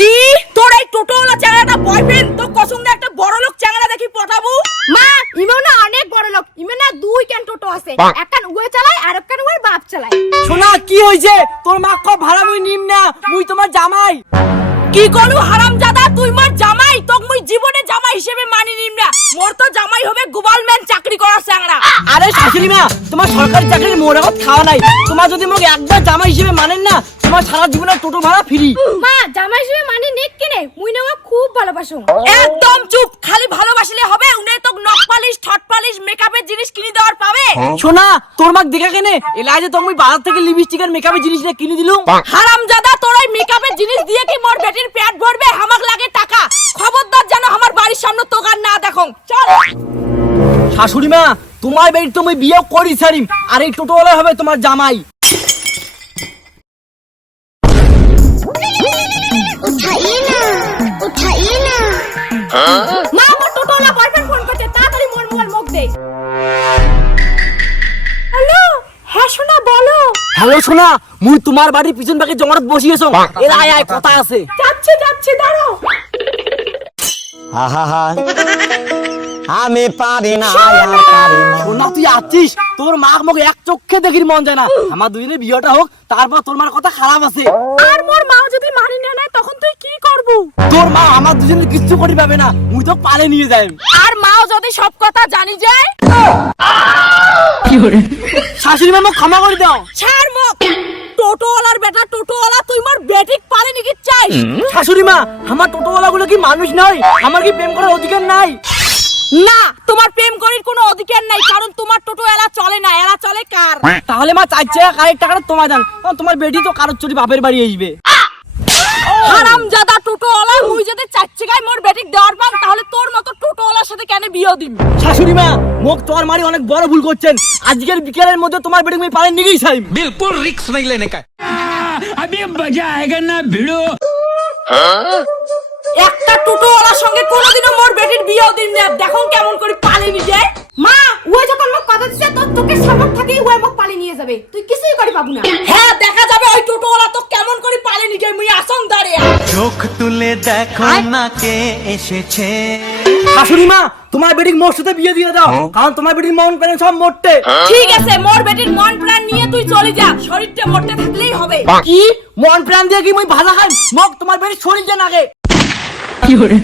কি? তোর এই টোটোওয়ালা চ্যাংড়াটা বয়ফ্রেন্ড তো কসম একটা বড় লোক চ্যাংড়া দেখি পটাবো? মা ইমো না অনেক বড় লোক ইমো না দুই ক্যান টোটো আছে? একখান উয়ে চালায় আর একখান বাপ চালায়। শোনা কি হইছে? তোর মা কো ভাড়া মুই নিম না মুই তোমার জামাই। কি করু হারাম তুই মোর জামাই, তোক মুই জীবনে জামাই হিসেবে মানি নিম না মোর তো জামাই হবে গুবালম্যান চাকরি করার স্যাংরা আরে শাশুড়ি মা, তোমার সরকারি চাকরির মোড়াগত খাওয়া নাই। তোমার যদি মোক একবার জামাই হিসেবে মানেন না তোমার সারা জীবনের টোটো ভাড়া ফ্রি মা জামাই হিসেবে মানে নিক কিনে মুই না খুব ভালোবাসো। একদম চুপ খালি ভালোবাসলে হবে উনি তো নখ পালিশ ঠট পালিশ মেকআপের জিনিস কিনে দেওয়ার পাবে। শোনা তোর মাক দেখা কেনে? এলাই যে তুমি বাজার থেকে লিপস্টিক আর মেকআপের জিনিসটা কিনে দিলুম। হারাম জাদা তোর ওই মেকআপের জিনিস দিয়ে কি মোর বেটির পেট ভরবে? হামাক লাগে টাকা। খবরদার যেন আমার বাড়ির সামনে তোকার না দেখো চল। শাশুড়ি মা তোমার বাড়ি তুমি বিয়ে করি সারিম আর এই টোটোওয়ালা হবে তোমার জামাই। মা আমার টোটোওয়ালা বয়ফ্রেন্ড ফোন করছে তাড়াতাড়ি মোর মোবাইল মুখ দে। হ্যালো? হ্যাঁ শোনা বলো। হ্যালো শোনা মুই তোমার বাড়ির পিছন পাকে জমানত বসিয়েছো। এর আয় আয় কথা আছে। যাচ্ছে যাচ্ছে দাঁড়াও। আমি পারি না আর পারি না। শোনা তুই আছিস? তোর মা আমাকে এক চোখে দেখির মন যায় না। আমার দুজনের বিয়েটা হোক তারপর তোর মার কথা খারাপ আছে। আর মোর মা না নেয় তখন তুই কি করবু? তোর মা আমার দুজনের কিচ্ছু করি পাবে না মুই তো পালে নিয়ে যাই। আর মাও যদি সব কথা জানি যায় শাশুড়ি মা মোক ক্ষমা করে দাও। ছাড় মুখ। টোটোওয়ালার বেটা টোটোওয়ালা তুই মোর বেটিক পালে নাকি চাই শাশুড়ি মা আমার টোটোওয়ালা গুলো কি মানুষ নয়? আমার কি প্রেম করার অধিকার নাই? না তোমার প্রেম করার কোনো অধিকার নাই কারণ তোমার টোটো এলা চলে না এলা চলে কার? তাহলে মা চার কারের টাকাটা তোমার দেন তোমার বেটি তো কারোর চুরি বাপের বাড়ি আসবে হারাম জাদা টোটোওয়ালা মুই যদি চাচ্ছে গায় মোর বেটিক দেওয়ার পাম তাহলে তোর মতো টোটোওয়ালার ফেরত দিবি শাশুড়ি মা মোক তোর মারি অনেক বড় ভুল করছেন। আজকের বিকেলের মধ্যে তোমার বেডিং আমি পারে নিগেই সাইম বিলকুল রিক্স নাই লেনে কা আমি মজা আয়েগা না ভিড়ো। হ্যাঁ? একটা টুটো ওলার সঙ্গে কোনোদিনও মোর বেটির বিয়েও দিন না। দেখুন কেমন করে পালে নিজে মা ও যখন মোক কথা দিছে তোর তোকে সামর্থ্য থাকি ও মোক পালে নিয়ে যাবে। তুই কিছুই করি পাবো না। হ্যাঁ দেখা যাবে চোখ তুলে দেখো না কে এসেছে। শাশুড়ি মা তোমার বেটির মোর সাথে বিয়ে দিয়ে দাও কারণ তোমার বেটির মন পেলে সব মোটে ঠিক আছে মোর বেটির মন প্রাণ নিয়ে তুই চলে যা শরীরটা মরতে থাকলেই হবে। কি? মন প্রাণ দিয়ে কি মুই ভালো খাই? মোক তোমার বেটির শরীর দেন আগে। কি হরে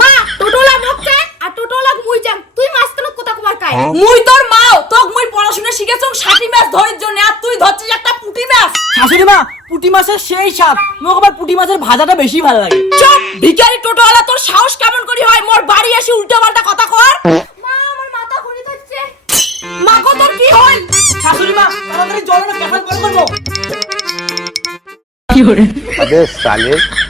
মা টোটোলা মোক চায় আর টোটোলা মুই যাম তুই মাঝখানে কোথা কুমার কাই মুই তোর মাও তোক মুই পড়াশোনা শিখেছং ষাটি ম্যাচ ধরার জন্য আর তুই ধরছিস একটা পুটি ম্যাচ। শাশুড়ি মা পুটি মাছের সেই স্বাদ। মোক আবার পুটি মাছের ভাজাটা বেশি ভালো লাগে। চুপ! ভিখারি টোটোওয়ালা তোর সাহস কেমন করি হয়? মোর বাড়ি এসে উল্টা পাল্টা কথা কর। মা আমার মাথা ঘুরে যাচ্ছে। মাগো তোর কি হয় শাশুড়ি মা তাড়াতাড়ি জল না কি করে করব হারাম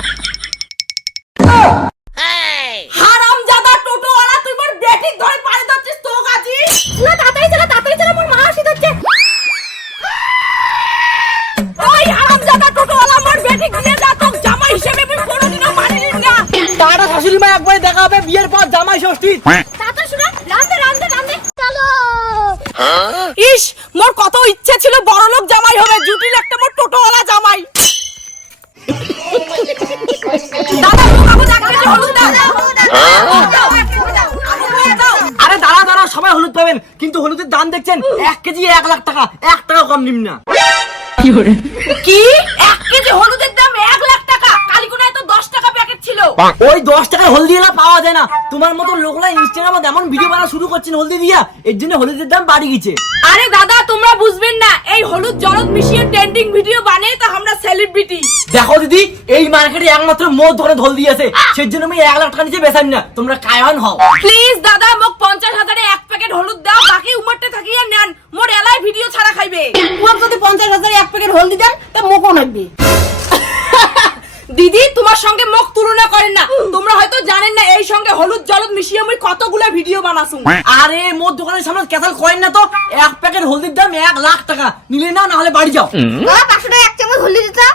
জামাই ষষ্ঠী। তাড়াতাড়ি শুনে রান্দে রান্দে রান্দে চলো। ইস মোর কত ইচ্ছে ছিল বড় লোক জামাই হবে জুটিল একটা মোর টোটোওয়ালা জামাই। দাদা হলুদ দাও। আরে দাঁড়া দাঁড়া সবাই হলুদ পাবেন কিন্তু হলুদের দাম দেখছেন এক কেজি এক লাখ টাকা এক টাকা কম নিম না। কি এক কেজি হলুদের দাম এক লাখ টাকা কালিকুনায় তো দশ টাকা প্যাকেট ছিল ওই দশ টাকার হলদি না পাওয়া যায় না। তোমার মতো লোকরা ইনস্টাগ্রামে এমন ভিডিও বানা শুরু করছেন হলদি দিয়া এর জন্য হলুদের দাম বাড়ি গেছে। আরে দাদা তোমরা বুঝবেন না এই হলুদ জলদ মিশিয়ে ট্রেন্ডিং ভিডিও বানিয়ে তো আমরা সেলিব্রিটি দেখো দিদি এই মার্কেটে একমাত্র মোট ধরে হলদি আছে। সেই জন্য আমি এক লাখ টাকা নিচে বেচান না। তোমরা কায়ন হও। প্লিজ দাদা মোক পঞ্চাশ হাজারে এক প্যাকেট হলুদ দাও বাকি উমরতে থাকিয়া নেন। মোর এলাই ভিডিও ছাড়া খাইবে। মোক যদি পঞ্চাশ হাজারে এক প্যাকেট হলদি দেন তা মোকও লাগবে দিদি তোমার সঙ্গে মুখ তুলনা করেন না। তোমরা হয়তো জানেন না এই সঙ্গে হলুদ জলদ মিশিয়ে আমি কতগুলা ভিডিও বানাসুম। আরে মোট দোকানের সামনে কেতাল কয়েন না তো। এক প্যাকেট হলদির দাম এক লাখ টাকা। নিলে না নাহলে বাড়ি যাও। বাবা পাঁচশো টাকা এক চামচ হলদি দিতা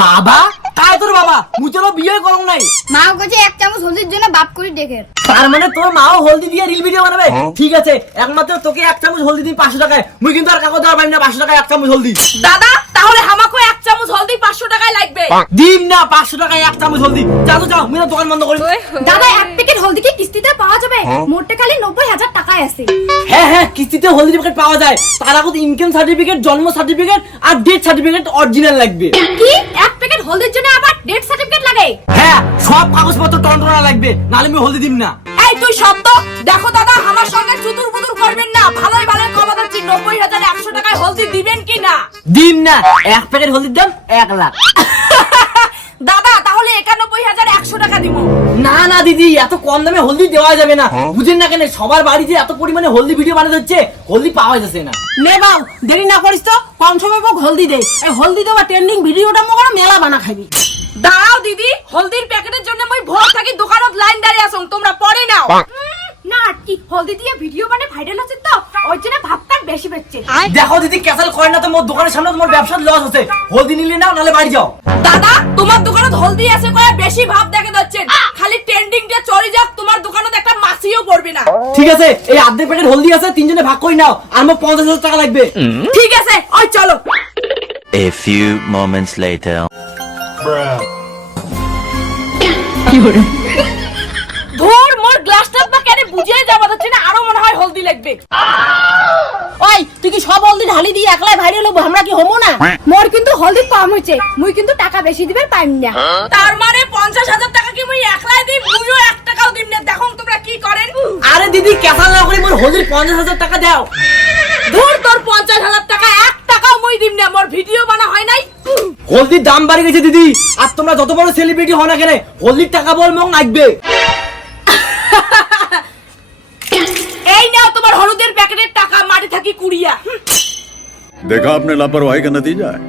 বাবা কায় তোর বাবা। মুচলো বিয়ে করং নাই। মা কাছে এক চামচ হলদির জন্য বাপ করি ডেকে তার মানে তোর মাও হলদি দিয়ে রিল ভিডিও বানাবে? ঠিক আছে একমাত্র তোকে এক চামচ হলদি দিই পাঁচশো টাকায়। মুই কিন্তু আর কাকো দেওয়ার পারি না পাঁচশো টাকায় এক চামচ হলদি। দাদা তাহলে আমাকে এক চামচ হলদি পাঁচশো টাকা দিন না পাঁচশো টাকায় এক চামচ হলদি। যাও যাও মিনা দোকান বন্ধ করি। দাদা এক প্যাকেট হলদি কি কিস্তিতে পাওয়া যাবে? মোটে খালি নব্বই হাজার টাকায় আছে। হ্যাঁ হ্যাঁ কিস্তিতে হলদি প্যাকেট পাওয়া যায়। তার আগে ইনকাম সার্টিফিকেট জন্ম সার্টিফিকেট আর ডেথ সার্টিফিকেট অরিজিনাল লাগবে। কি? এক প্যাকেট হলদির জন্য আবার ডেট সার্টিফিকেট লাগে? হ্যাঁ সব কাগজপত্র টনটনা লাগবে নাহলে আমি হলদি দিম না। এই তুই সত্য? দেখো দাদা আমার সঙ্গে চুতুর বুতুর করবেন না দিচ্ছি নব্বই হাজার একশো টাকায় হলদি দিবেন কি না দিন না এক প্যাকেট হলদির দাম এক লাখ। দাদা তাহলে একানব্বই হাজার একশো টাকা দিব। না না দিদি এত কম দামে হলদি দেওয়া যাবে না। বুঝেন না কেন সবার বাড়িতে এত পরিমাণে হলদি ভিডিও বানাতে হচ্ছে হলদি পাওয়া যাচ্ছে না। নে বাউ দেরি না করিস তো কম সময় মোক হলদি দে। এই হলদি দেওয়া ট্রেন্ডিং ভিডিওটা মোক আর মেলা বানা খাবি। দাঁড়াও দিদি হলদির প্যাকেটের জন্য মই ভোর থাকি দোকানত লাইন দাঁড়িয়ে আসুন তোমরা পরে নাও। না কি হলদি দিয়ে ভিডিও মানে ভাইরাল হচ্ছে তো ওই জন্য ভাবকান বেশি বেচছে। দেখো দিদি ক্যাসাল করে না তো মোর দোকানের সামনে তোমার ব্যবসার লস হচ্ছে। হলদি নিলে নাও নাহলে বাড়ি যাও। দাদা তোমার দোকানত হলদি আছে কয়ে বেশি ভাব দেখে যাচ্ছেন খালি ট্রেন্ডিংটা চলে যাক তোমার দোকানত একটা মাসিও পড়বে না। ঠিক আছে এই আর্ধেক প্যাকেট হলদি আছে তিনজনে ভাগ করে নাও আর আমার পঞ্চাশ হাজার টাকা লাগবে। ঠিক আছে ওই চলো। A few moments later. ধুর বুঝিয়ে যাওয়া যাচ্ছে না আরও মনে হয় হলদি লাগবে। ওই তুই কি সব হলদি ঢালি দিয়ে একলাই আমরা কি হব না? মোর কিন্তু হলদি কম হয়েছে। মুই কিন্তু টাকা বেশি দিবার পাইম না। তার মানে পঞ্চাশ হাজার টাকা কি মুই একলাই দিই মুইও এক টাকাও দিম না। দেখুন তোমরা কি করেন। আরে দিদি না করে মোর হলদির পঞ্চাশ হাজার টাকা দাও। ধুর তোর পঞ্চাশ হাজার টাকা এক টাকাও মুই দিম না। মোর ভিডিও বানা হয় নাই। হলদির দাম বাড়ি গেছে দিদি। আর তোমরা যত বড় সেলিব্রিটি হও না কেন হলদির টাকা বল মগ লাগবে। থাকি কুড়িয়া देखा आपने लापरवाही का नतीजा है